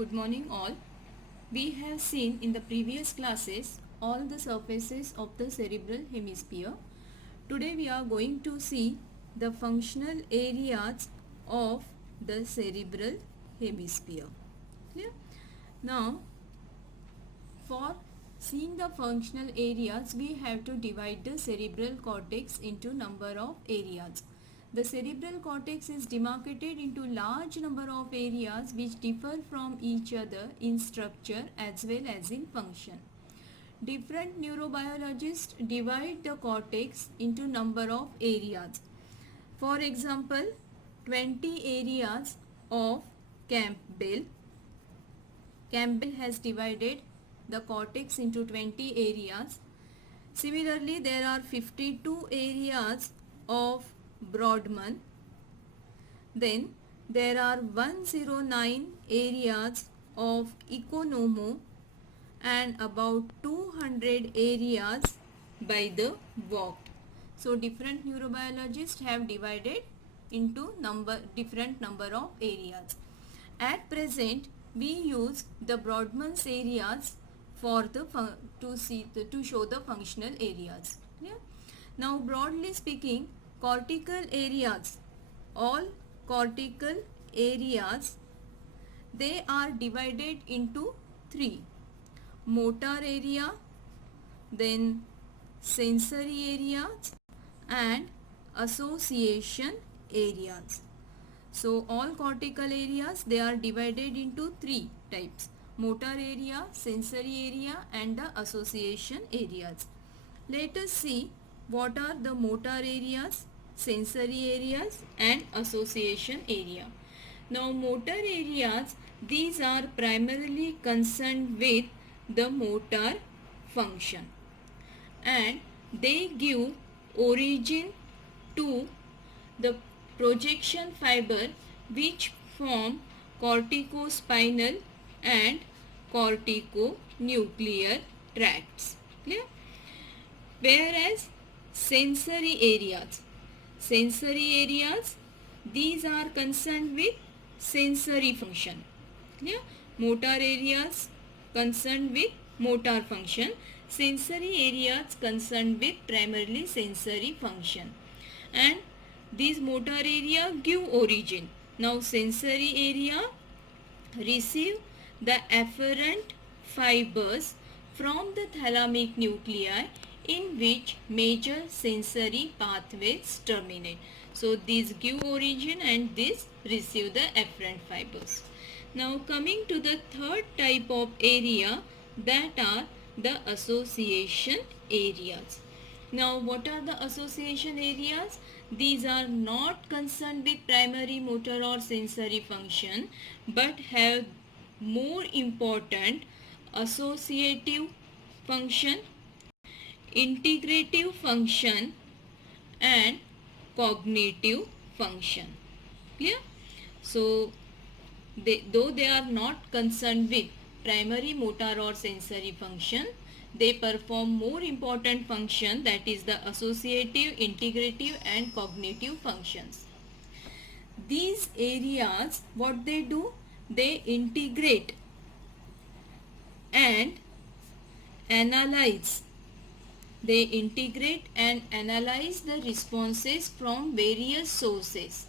Good morning all. We have seen in the previous classes all the surfaces of the cerebral hemisphere. Today we are going to see the functional areas of the cerebral hemisphere. Clear? Now, for seeing the functional areas, we have to divide the cerebral cortex into number of areas. The cerebral cortex is demarcated into large number of areas which differ from each other in structure as well as in function. Different neurobiologists divide the cortex into number of areas. For example, 20 areas of Campbell. Campbell has divided the cortex into 20 areas. Similarly, there are 52 areas of Brodmann. Then there are 109 areas of Economo and about 200 areas by the Vogt. So different neurobiologists have divided into different number of areas. At present, we use the Brodmann's areas for to show the functional areas. Yeah? Now, broadly speaking, cortical areas, all cortical areas, they are divided into three: motor area, then sensory areas, and association areas. So all cortical areas, they are divided into three types: motor area, sensory area and the association areas. Let us see what are the motor areas, sensory areas and association area. Now motor areas, these are primarily concerned with the motor function and they give origin to the projection fiber which form corticospinal and corticonuclear tracts. Clear? Whereas sensory areas, these are concerned with sensory function. Clear? Motor areas concerned with motor function, sensory areas concerned with primarily sensory function, and these motor area give origin. Now sensory area receive the afferent fibers from the thalamic nuclei in which major sensory pathways terminate. So these give origin and these receive the afferent fibers. Now coming to the third type of area, that are the association areas. Now what are the association areas? These are not concerned with primary motor or sensory function but have more important associative function, integrative function and cognitive function. Clear? So though they are not concerned with primary motor or sensory function, they perform more important function, that is the associative, integrative and cognitive functions. These areas, what they do? They integrate and analyze. They integrate and analyze the responses from various sources.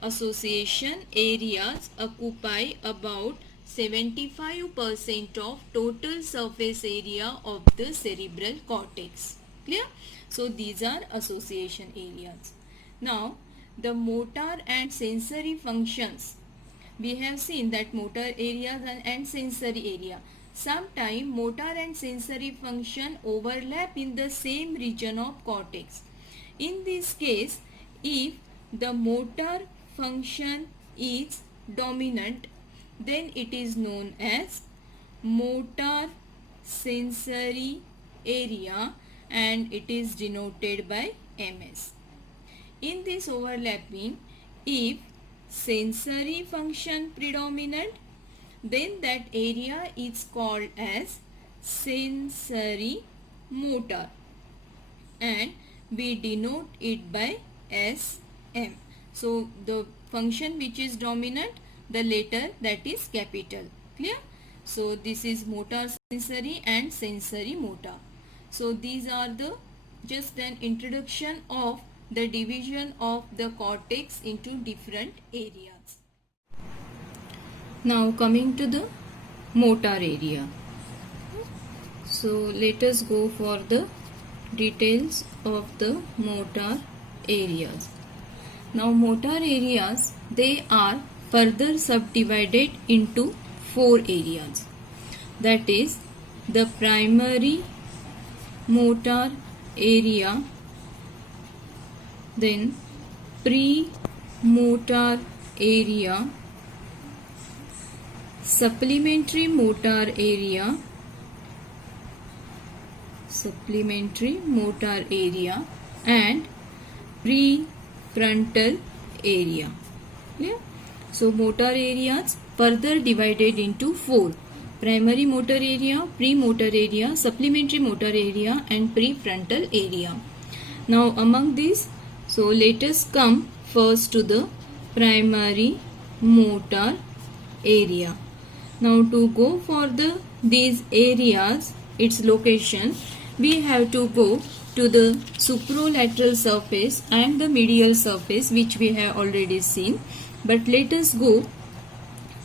Association areas occupy about 75% of total surface area of the cerebral cortex. Clear? So these are association areas. Now the motor and sensory functions. We have seen that motor areas and sensory area. Sometimes motor and sensory function overlap in the same region of cortex. In this case, if the motor function is dominant, then it is known as motor sensory area and it is denoted by MS. In this overlapping, if sensory function predominant, then that area is called as sensory motor and we denote it by SM. So the function which is dominant, the letter that is capital. Clear? So this is motor sensory and sensory motor. So these are the just an introduction of the division of the cortex into different areas. Now coming to the motor area. So let us go for the details of the motor areas. Now motor areas, they are further subdivided into 4 areas. That is the primary motor area, then pre-motor area, supplementary motor area, and prefrontal area. Yeah? So motor areas further divided into 4: primary motor area, premotor area, supplementary motor area, and prefrontal area. Now among these, so let us come first to the primary motor area. Now to go for these areas, its location, we have to go to the superolateral surface and the medial surface, which we have already seen. But let us go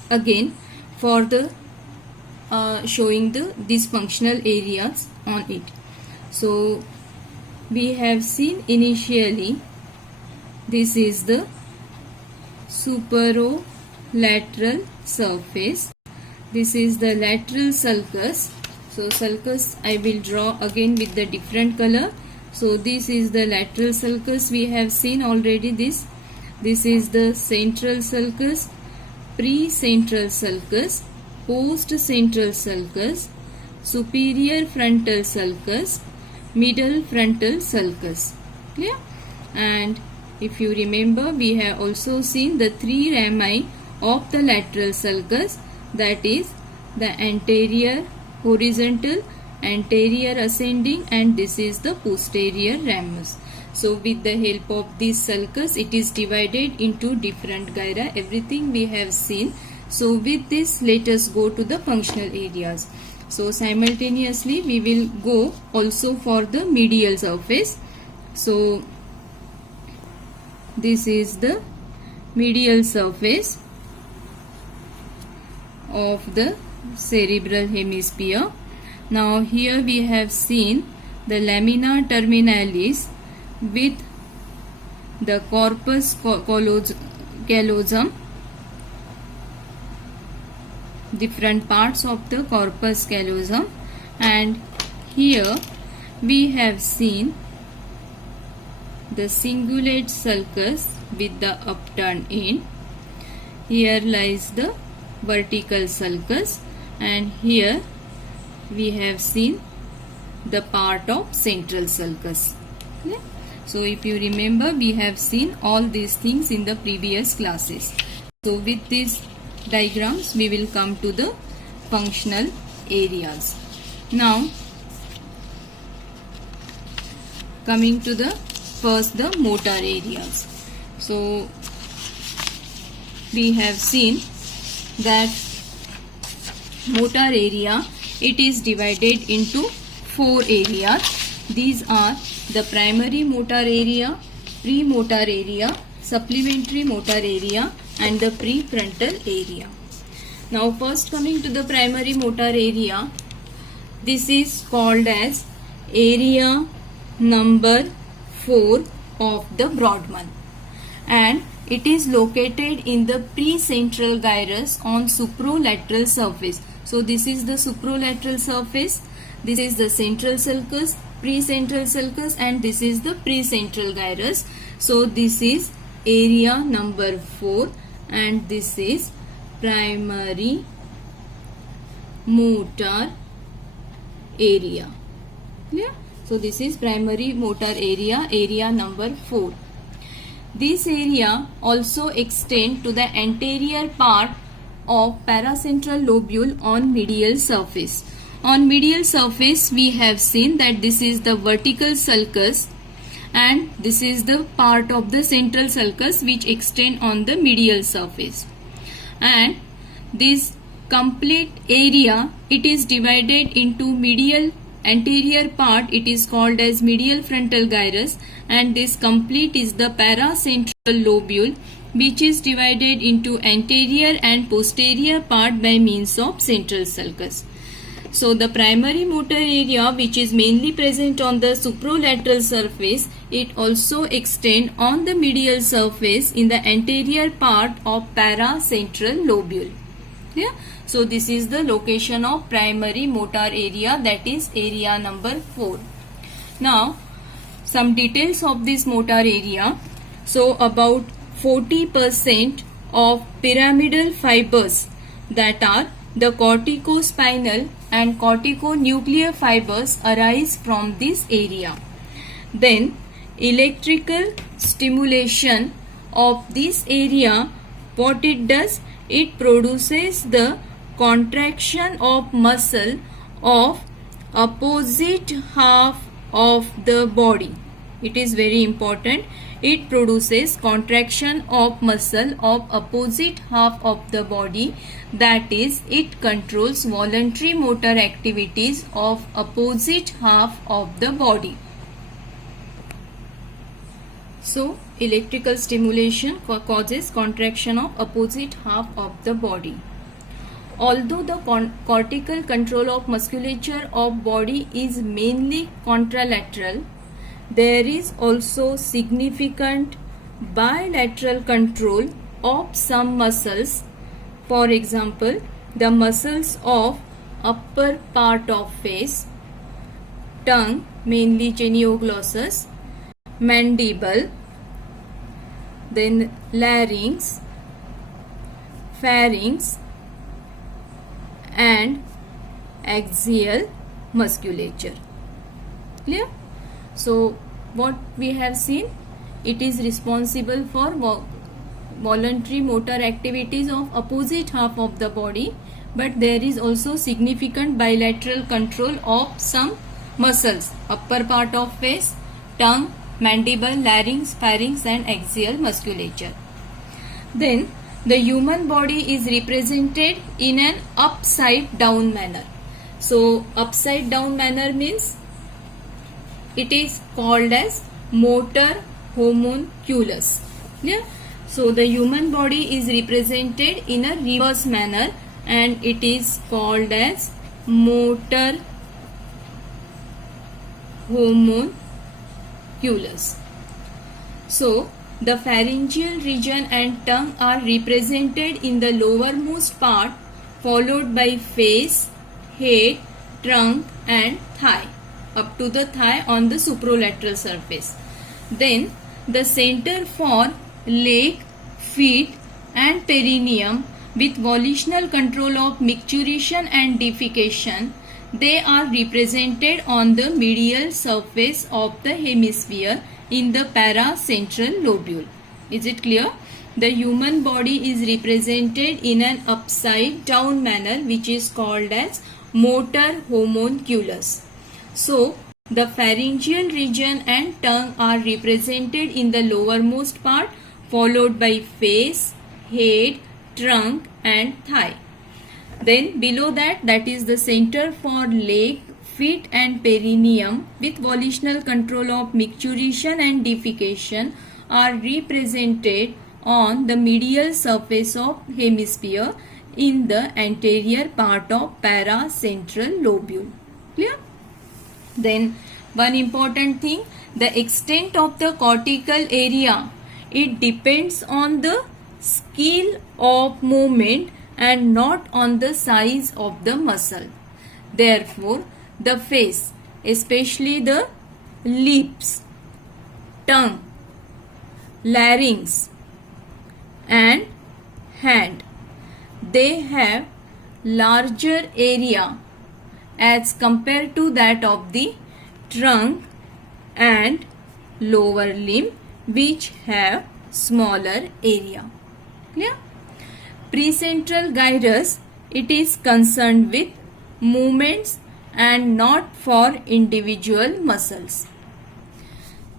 again for the showing these functional areas on it. So we have seen initially, this is the superolateral surface. This is the lateral sulcus. So sulcus I will draw again with the different color. So this is the lateral sulcus, we have seen already this. This is the central sulcus, precentral sulcus, postcentral sulcus, superior frontal sulcus, middle frontal sulcus. Clear? And if you remember, we have also seen the 3 rami of the lateral sulcus, that is the anterior horizontal, anterior ascending, and this is the posterior ramus. So with the help of this sulcus, it is divided into different gyra. Everything we have seen. So with this, let us go to the functional areas. So simultaneously we will go also for the medial surface. So this is the medial surface of the cerebral hemisphere. Now here we have seen the lamina terminalis with the corpus callosum, different parts of the corpus callosum, and here we have seen the cingulate sulcus with the upturned end. Here lies the vertical sulcus, and here we have seen the part of central sulcus. Okay? So if you remember, we have seen all these things in the previous classes. So with these diagrams, we will come to the functional areas. Now coming to the first, the motor areas. So we have seen that motor area, it is divided into 4 areas. These are the primary motor area, premotor area, supplementary motor area, and the prefrontal area. Now first coming to the primary motor area, this is called as area number 4 of the Brodmann, and it is located in the precentral gyrus on superolateral surface. So this is the superolateral surface, this is the central sulcus, precentral sulcus, and this is the precentral gyrus. So this is area number 4, and this is primary motor area. Clear? So this is primary motor area, area number 4. This area also extends to the anterior part of paracentral lobule on medial surface. On medial surface, we have seen that this is the vertical sulcus, and this is the part of the central sulcus which extend on the medial surface. And this complete area, it is divided into medial anterior part, it is called as medial frontal gyrus, and this complete is the paracentral lobule, which is divided into anterior and posterior part by means of central sulcus. So the primary motor area, which is mainly present on the superolateral surface, it also extends on the medial surface in the anterior part of paracentral lobule. Yeah? So this is the location of primary motor area, that is area number 4. Now some details of this motor area. So about 40% of pyramidal fibers, that are the corticospinal and corticonuclear fibers, arise from this area. Then electrical stimulation of this area, what it does, it produces the contraction of muscle of opposite half of the body. It is very important. It produces contraction of muscle of opposite half of the body, that is, it controls voluntary motor activities of opposite half of the body. So electrical stimulation causes contraction of opposite half of the body. Although the cortical control of musculature of body is mainly contralateral, there is also significant bilateral control of some muscles. For example, the muscles of upper part of face, tongue, mainly genioglossus, mandible, then larynx, pharynx, and axial musculature. Clear? So what we have seen, it is responsible for voluntary motor activities of opposite half of the body, but there is also significant bilateral control of some muscles, upper part of face, tongue, mandible, larynx, pharynx, and axial musculature. Then the human body is represented in an upside down manner. So upside down manner means it is called as motor homunculus. Yeah? So the human body is represented in a reverse manner, and it is called as motor homunculus. So the pharyngeal region and tongue are represented in the lowermost part, followed by face, head, trunk, and thigh, up to the thigh on the superolateral surface. Then the center for leg, feet, and perineum with volitional control of micturition and defecation, they are represented on the medial surface of the hemisphere in the paracentral lobule. Is it clear? The human body is represented in an upside down manner, which is called as motor homunculus. So the pharyngeal region and tongue are represented in the lowermost part, followed by face, head, trunk, and thigh. Then below that, that is the center for leg, feet, and perineum with volitional control of micturition and defecation, are represented on the medial surface of hemisphere in the anterior part of paracentral lobule. Clear? Then one important thing, the extent of the cortical area, it depends on the skill of movement and not on the size of the muscle. Therefore, the face, especially the lips, tongue, larynx, and hand, they have larger area as compared to that of the trunk and lower limb, which have smaller area. Clear? Precentral gyrus, it is concerned with movements and not for individual muscles.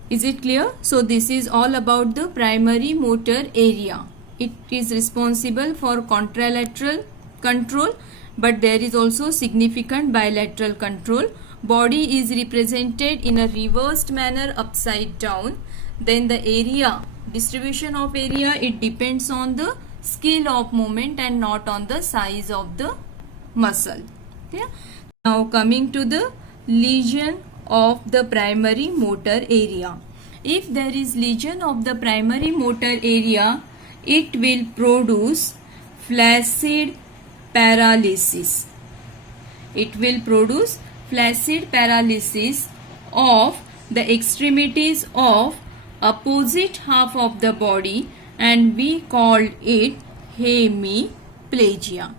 Is it clear? So this is all about the primary motor area. It is responsible for contralateral control, but there is also significant bilateral control. Body is represented in a reversed manner upside down. Then the area, distribution of area, it depends on the skill of movement and not on the size of the muscle. Okay? Now coming to the lesion of the primary motor area. If there is lesion of the primary motor area, it will produce flaccid paralysis. It will produce flaccid paralysis of the extremities of opposite half of the body, and we called it hemiplegia.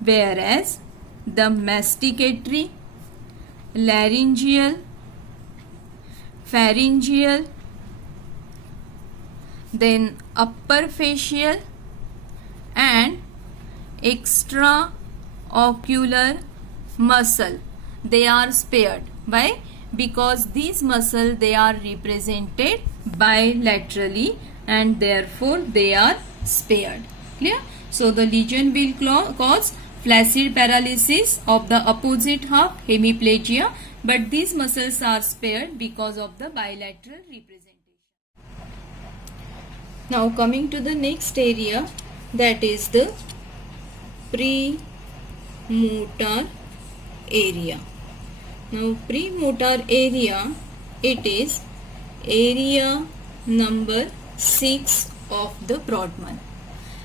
Whereas the masticatory, laryngeal, pharyngeal, then upper facial and extraocular muscle, they are spared. Why? Because these muscles, they are represented bilaterally and therefore they are spared. Clear? So the lesion will cause flaccid paralysis of the opposite half, hemiplegia, but these muscles are spared because of the bilateral representation. Now coming to the next area, that is the premotor area. Now premotor area, it is area number 6 of the Brodmann.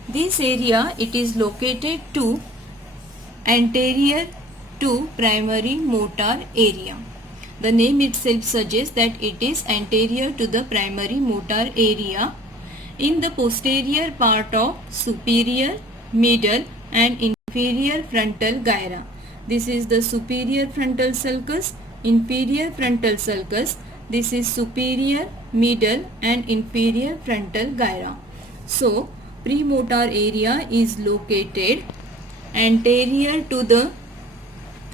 This area, it is located to anterior to primary motor area. The name itself suggests that it is anterior to the primary motor area in the posterior part of superior, middle and inferior frontal gyra. This is the superior frontal sulcus, inferior frontal sulcus. This is superior, middle and inferior frontal gyra. So premotor area is located anterior to the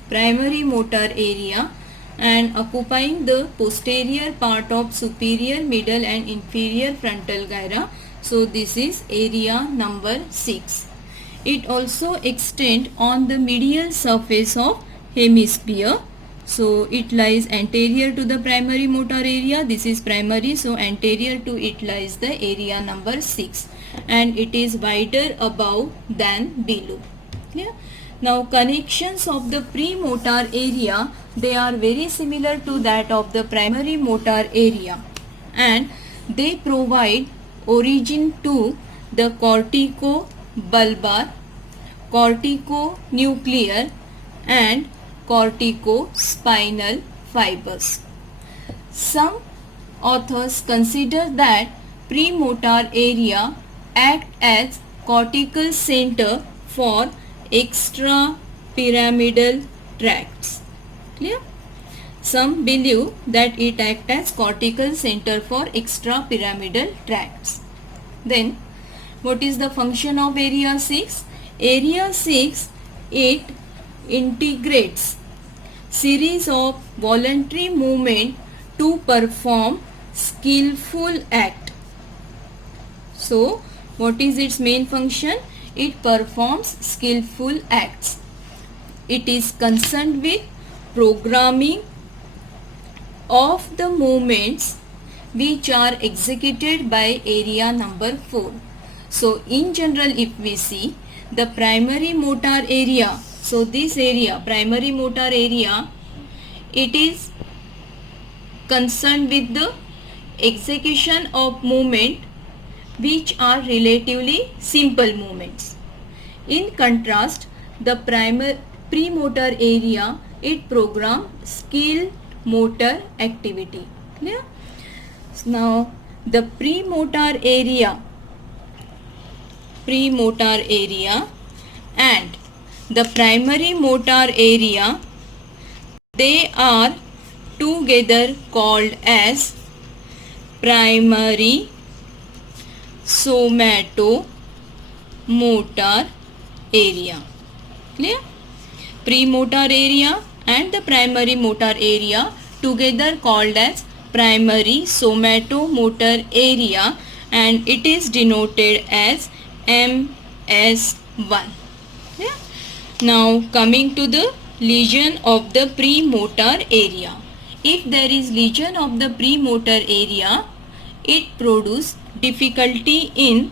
primary motor area and occupying the posterior part of superior, middle and inferior frontal gyra. So this is area number 6. It also extends on the medial surface of hemisphere. So it lies anterior to the primary motor area. This is primary, so anterior to it lies the area number 6 and it is wider above than below. Yeah? Now connections of the premotor area, they are very similar to that of the primary motor area and they provide origin to the corticobulbar, corticonuclear and corticospinal fibers. Some authors consider that premotor area act as cortical center for extrapyramidal tracts. Clear? Some believe that it acts as cortical center for extrapyramidal tracts. Then what is the function of area 6? Area 6, it integrates series of voluntary movement to perform skillful act. So what is its main function? It performs skillful acts. It is concerned with programming of the movements which are executed by area number 4. So in general, if we see the primary motor area, so this area, primary motor area, it is concerned with the execution of movement which are relatively simple movements. In contrast, the premotor area, it programs skilled motor activity. Clear? Now the premotor area and the primary motor area, they are together called as primary somatomotor area. Clear? Premotor area and the primary motor area together called as primary somatomotor area and it is denoted as MS1. Yeah? Now coming to the lesion of the premotor area. If there is lesion of the premotor area, it produces difficulty in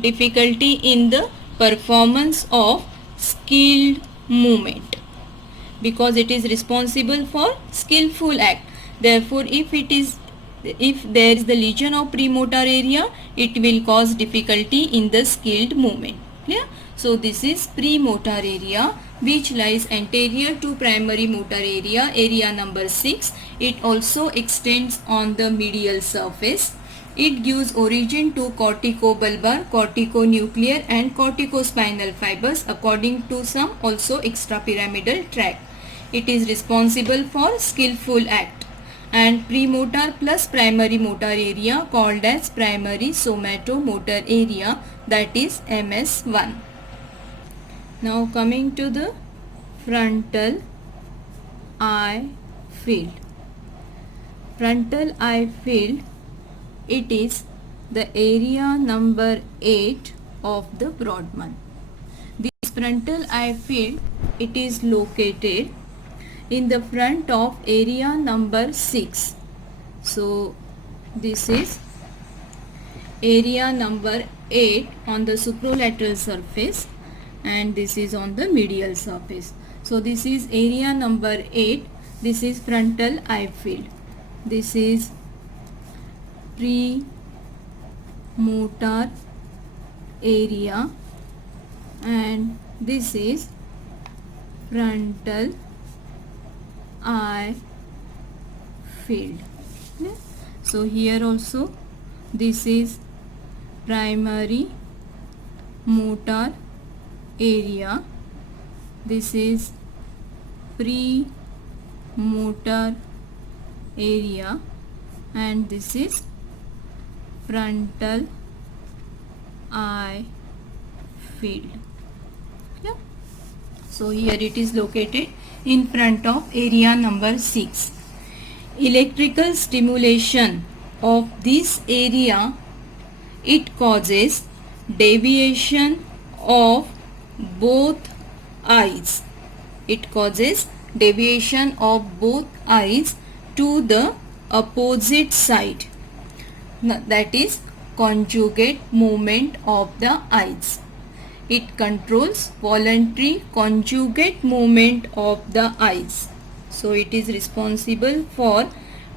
the performance of skilled movement, because it is responsible for skillful act. Therefore, if there is the lesion of premotor area, it will cause difficulty in the skilled movement. Clear? So this is premotor area, which lies anterior to primary motor area, area number 6. It also extends on the medial surface. It gives origin to corticobulbar, corticonuclear and corticospinal fibers according to some also extrapyramidal tract. It is responsible for skillful act. And premotor plus primary motor area called as primary somatomotor area, that is MS1. Now coming to the frontal eye field. Frontal eye field, it is the area number 8 of the Brodmann. This frontal eye field, it is located in the front of area number 6. So this is area number 8 on the superolateral surface, and this is on the medial surface. So this is area number 8. This is frontal eye field. This is premotor area and this is frontal eye field. So here also this is primary motor area, this is premotor area and this is frontal eye field. Yeah. So here it is located in front of area number 6. Electrical stimulation of this area, it causes deviation of both eyes. It causes deviation of both eyes to the opposite side. That is conjugate movement of the eyes. It controls voluntary conjugate movement of the eyes. So it is responsible for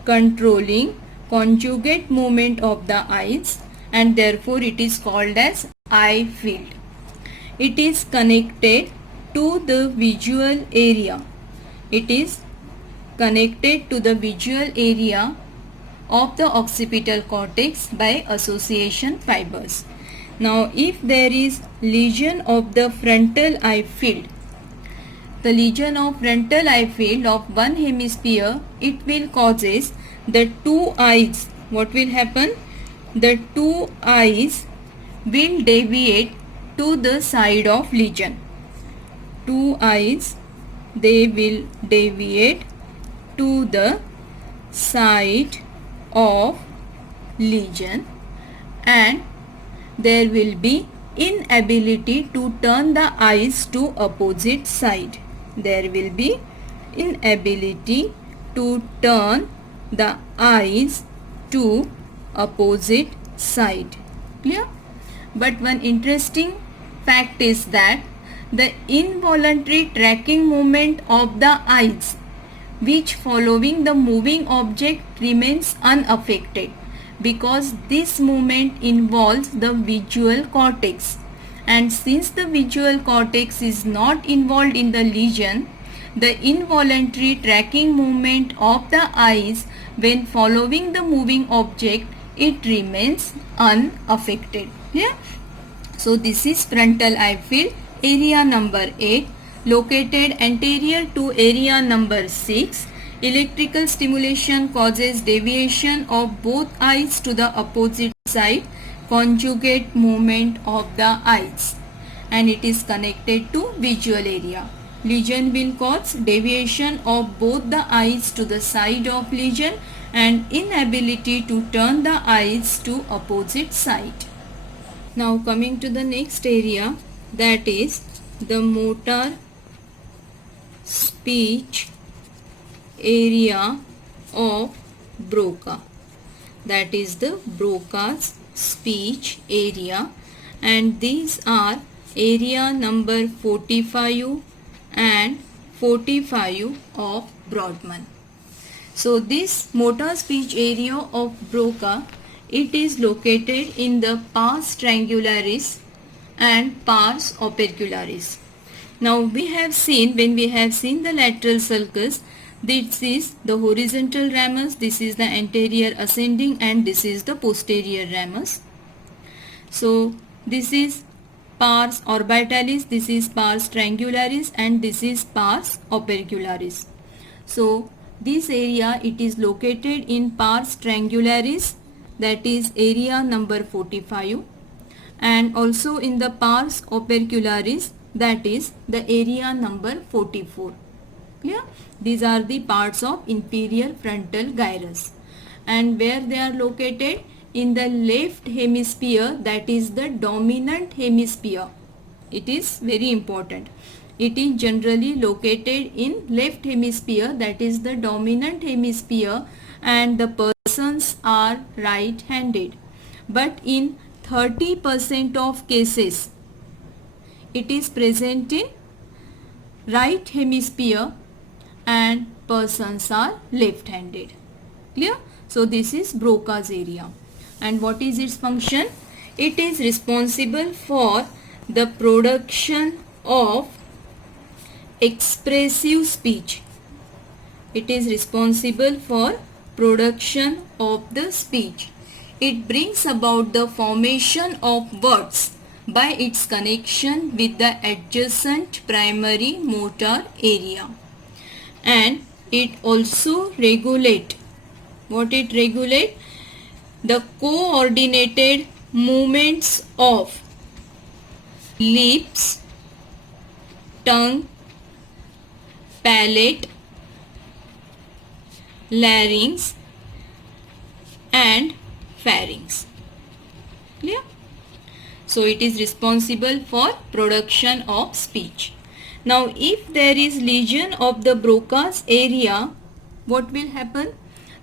controlling conjugate movement of the eyes and therefore it is called as eye field. It is connected to the visual area. It is connected to the visual area of the occipital cortex by association fibers. Now if there is lesion of the frontal eye field, the lesion of frontal eye field of one hemisphere, it will causes the two eyes. What will happen? The two eyes will deviate to the side of lesion. Two eyes, they will deviate to the side of lesion and there will be inability to turn the eyes to opposite side. There will be inability to turn the eyes to opposite side. Clear? But one interesting fact is that the involuntary tracking movement of the eyes, which following the moving object, remains unaffected because this movement involves the visual cortex, and since the visual cortex is not involved in the lesion, the involuntary tracking movement of the eyes when following the moving object, it remains unaffected. Yeah? So this is frontal eye field, area number 8, located anterior to area number 6. Electrical stimulation causes deviation of both eyes to the opposite side, conjugate movement of the eyes, and it is connected to visual area. Lesion will cause deviation of both the eyes to the side of lesion and inability to turn the eyes to opposite side. Now coming to the next area, that is the motor speech area of Broca. That is the Broca's speech area, and these are area number 45 and 45 of Brodmann. So this motor speech area of Broca, it is located in the pars triangularis and pars opercularis. Now we have seen, when we have seen the lateral sulcus, this is the horizontal ramus, this is the anterior ascending, and this is the posterior ramus. So this is pars orbitalis, this is pars triangularis, and this is pars opercularis. So this area, it is located in pars triangularis, that is area number 45, and also in the pars opercularis, that is the area number 44. Clear? These are the parts of inferior frontal gyrus, and where they are located? In the left hemisphere, that is the dominant hemisphere. It is very important. It is generally located in left hemisphere, that is the dominant hemisphere, and the persons are right-handed. But in 30% of cases, it is present in right hemisphere and persons are left-handed. Clear? So this is Broca's area. And what is its function? It is responsible for the production of expressive speech. It is responsible for production of the speech. It brings about the formation of words by its connection with the adjacent primary motor area. And it also regulate. What it regulate? The coordinated movements of lips, tongue, palate, larynx and pharynx. Clear? So it is responsible for production of speech. Now if there is lesion of the Broca's area, what will happen?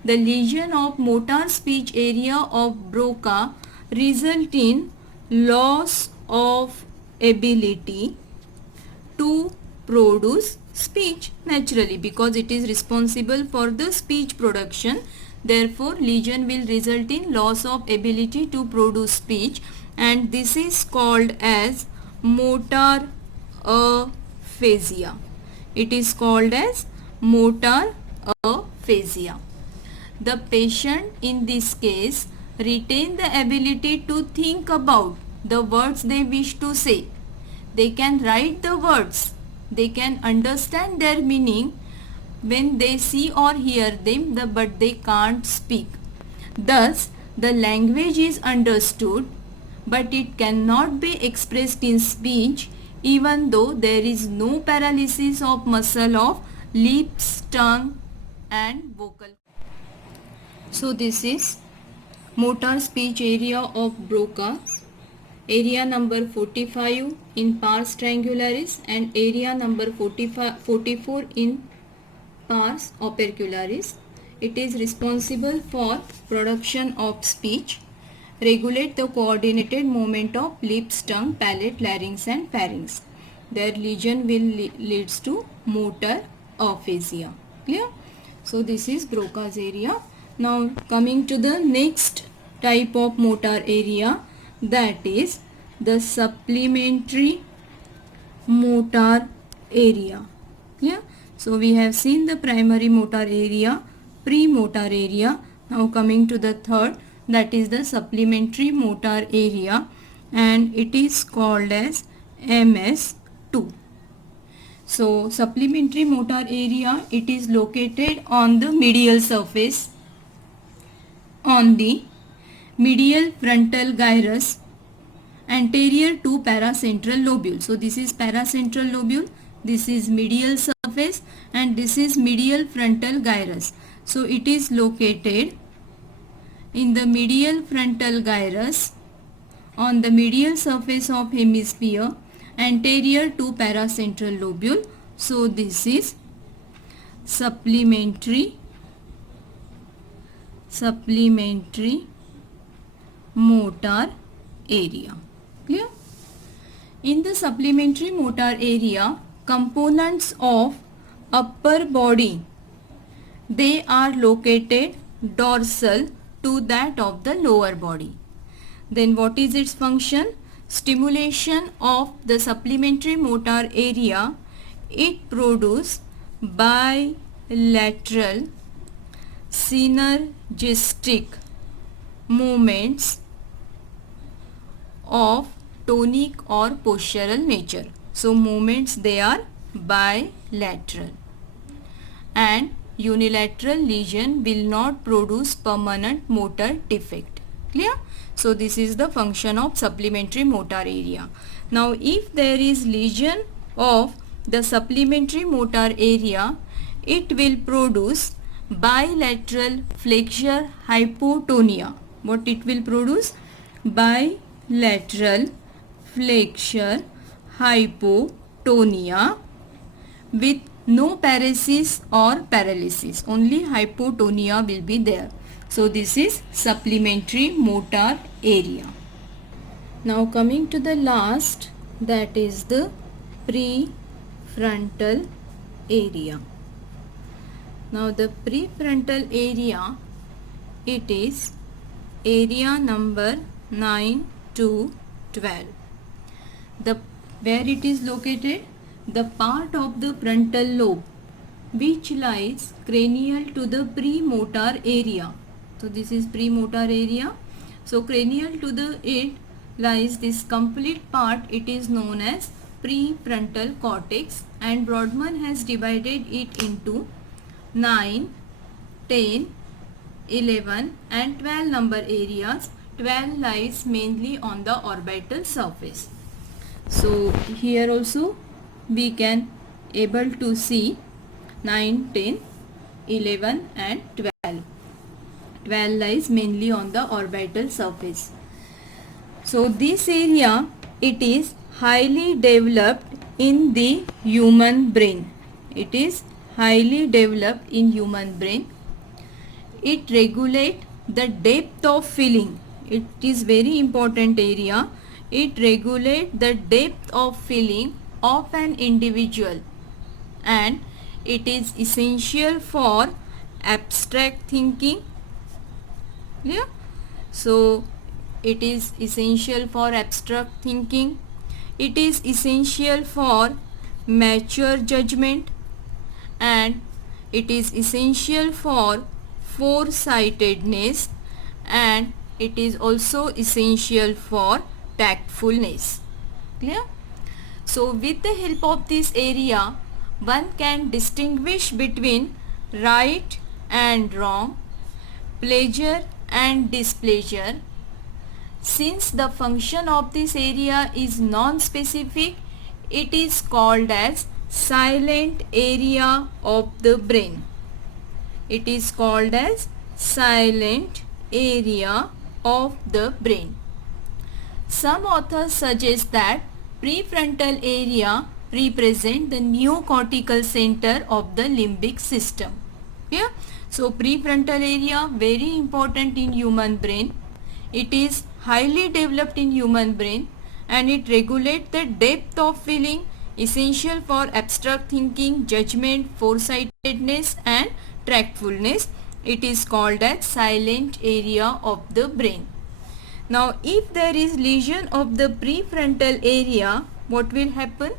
The lesion of motor speech area of Broca result in loss of ability to produce speech naturally, because it is responsible for the speech production. Therefore lesion will result in loss of ability to produce speech, and this is called as motor aphasia. It is called as motor aphasia. The patient in this case retain the ability to think about the words they wish to say. They can write the words, they can understand their meaning when they see or hear them, but they can't speak. Thus the language is understood, but it cannot be expressed in speech, even though there is no paralysis of muscle of lips, tongue and vocal. So this is motor speech area of Broca, area number 45 in pars triangularis and area number 44 in pars opercularis. It is responsible for production of speech, regulate the coordinated movement of lips, tongue, palate, larynx and pharynx. Their lesion will leads to motor aphasia. Clear? So this is Broca's area. Now coming to the next type of motor area, that is the supplementary motor area. Clear? So we have seen the primary motor area, premotor area. Now coming to the third, that is the supplementary motor area, and it is called as MS2. So supplementary motor area, it is located on the medial surface, on the medial frontal gyrus anterior to paracentral lobule. So this is paracentral lobule, this is medial surface, and this is medial frontal gyrus. So it is located in the medial frontal gyrus on the medial surface of hemisphere, anterior to paracentral lobule. So this is supplementary motor area. Clear? In the supplementary motor area, components of upper body, they are located dorsal to that of the lower body. Then what is its function? Stimulation of the supplementary motor area, it produces bilateral synergistic movements of tonic or postural nature. So movements, they are bilateral, and unilateral lesion will not produce permanent motor defect. Clear? So this is the function of supplementary motor area. Now if there is lesion of the supplementary motor area, it will produce bilateral flexure hypotonia. What it will produce? Bilateral flexure hypotonia with no paresis or paralysis. Only hypotonia will be there. So this is supplementary motor area. Now coming to the last, that is the prefrontal area. Now the prefrontal area, it is area number 9 to 12. Where it is located? The part of the frontal lobe which lies cranial to the premotor area. So this is premotor area. So cranial to it lies this complete part. It is known as prefrontal cortex, and Brodmann has divided it into 9, 10, 11 and 12 number areas. 12 lies mainly on the orbital surface. So here also we can able to see 9, 10, 11 and 12. 12 lies mainly on the orbital surface. So this area, it is highly developed in the human brain. It is highly developed in human brain. It regulates the depth of feeling. It is very important area. It regulates the depth of feeling of an individual, and it is essential for abstract thinking. Yeah? So it is essential for abstract thinking. It is essential for mature judgment, and it is essential for foresightedness, and it is also essential for tactfulness. Clear? So with the help of this area, one can distinguish between right and wrong, pleasure and displeasure. Since the function of this area is non-specific, it is called as silent area of the brain. It is called as silent area of the brain. Some authors suggest that prefrontal area represent the neocortical center of the limbic system. Yeah? So prefrontal area very important in human brain. It is highly developed in human brain, and it regulates the depth of feeling, essential for abstract thinking, judgment, foresightedness and tactfulness. It is called as silent area of the brain. Now if there is lesion of the prefrontal area, what will happen?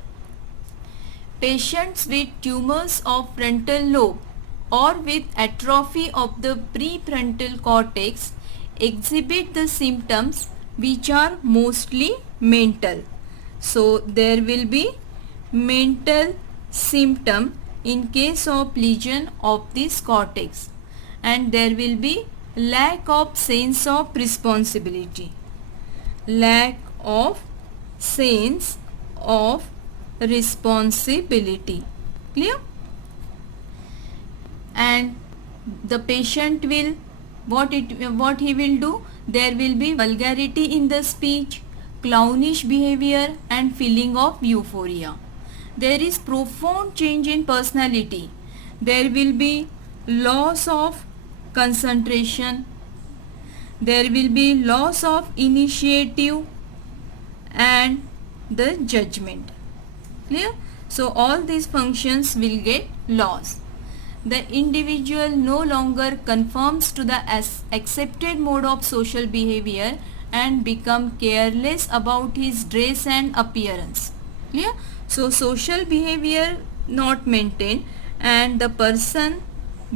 Patients with tumors of frontal lobe or with atrophy of the prefrontal cortex exhibit the symptoms which are mostly mental. So there will be mental symptom in case of lesion of this cortex, and there will be lack of sense of responsibility. Lack of sense of responsibility. Clear? And the patient will, what he will do? There will be vulgarity in the speech, clownish behavior and feeling of euphoria. There is profound change in personality. There will be loss of concentration. There will be loss of initiative and the judgment. Clear? So all these functions will get lost. The individual no longer conforms to the accepted mode of social behavior and become careless about his dress and appearance. Clear? So social behavior not maintained and the person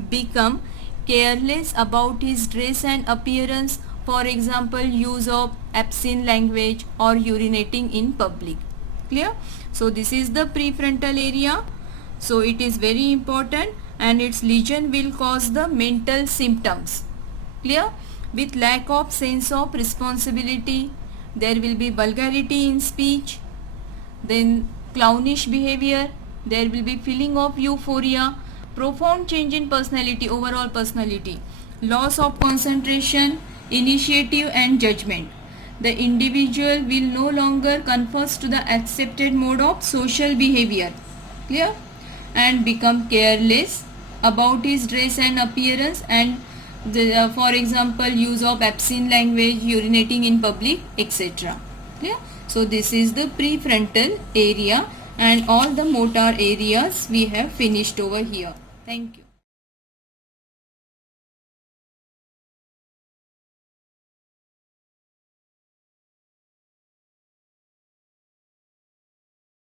become careless about his dress and appearance. For example, use of obscene language or urinating in public. Clear? So this is the prefrontal area. So it is very important and its lesion will cause the mental symptoms. Clear? With lack of sense of responsibility, there will be vulgarity in speech, then clownish behavior, there will be feeling of euphoria, profound change in personality, overall personality, loss of concentration, initiative and judgment. The individual will no longer conform to the accepted mode of social behavior. Clear? And become careless about his dress and appearance and for example use of obscene language, urinating in public, etc. Clear? So this is the prefrontal area and all the motor areas we have finished over here. Thank you.